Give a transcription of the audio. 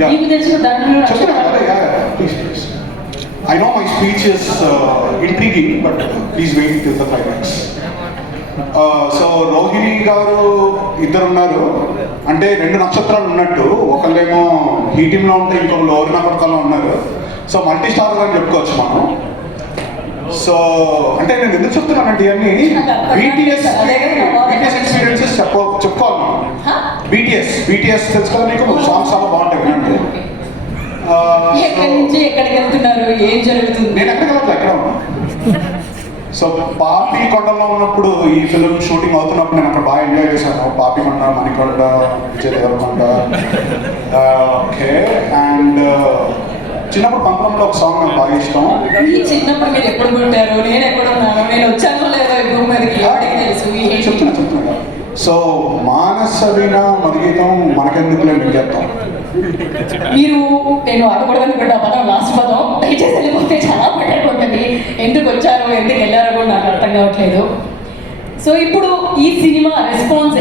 Yeah. మీకు తెలిసిన దాంట్లో చెప్తున్నా కదా please please I know my speech is intriguing but please wait till the climax so Rohini garu ఇద్దరు ఉన్నారు. అంటే రెండు నక్షత్రాలు ఉన్నట్టు. ఒకళ్ళేమో ఈ టీంలో ఉంటే ఇంకొకరు లోర్ నగరకాల్లో ఉన్నారు. సో మల్టీ స్టార్ అని చెప్పుకోవచ్చు మనం. సో అంటే నేను ఎందుకు చెప్తున్నానంటే ఇవన్నీ బీటీఎస్ బీటీఎస్ ఎక్స్పీరియన్సెస్ చెప్ప చెప్పుకోవాలి మనం బీటీఎస్ బీటీఎస్ తెలుసు కదా మీకు? సాంగ్స్ చాలా బాగుంటాయి వినండి ఎక్కడి నుంచి ఎక్కడికి వెళ్తున్నారు? ఏం జరుగుతుంది? నేను ఎక్కడ వెళ్ళట్లే ఎక్కడ సో పాపి కొండలో ఉన్నప్పుడు ఈ ఫిలిం షూటింగ్ అవుతున్నప్పుడు నేను అక్కడ బాగా ఎంజాయ్ చేశాను. పాపి కొండ మణికొండ విజయ దేవరకొండ ఓకే అండ్ చిన్నప్పుడు పంపంలో ఒక సాంగ్ నాకు బాగా ఇష్టం. ఈ చిన్నప్పుడు మీరు ఎప్పుడు పుట్టారు నేను ఎక్కడ ఉన్నాను? నేను వచ్చానో లేదో మీదకి ఎవరికి తెలుసు? చెప్తున్నా చెప్తున్నా. సో మానస వీణ మదిగీతం మనకెందుకులే మీకు చెప్తాం మీరు నేను అడగకూడదు అనుకుంటా పదం లాస్ట్ పదం? దయచేసి వెళ్ళిపోతే చాలా బెటర్ ఉంటుంది. ఎందుకు వచ్చారో ఎందుకు వెళ్ళారో కూడా నాకు అర్థం కావట్లేదు. సో ఇప్పుడు ఈ సినిమా రెస్పాన్స్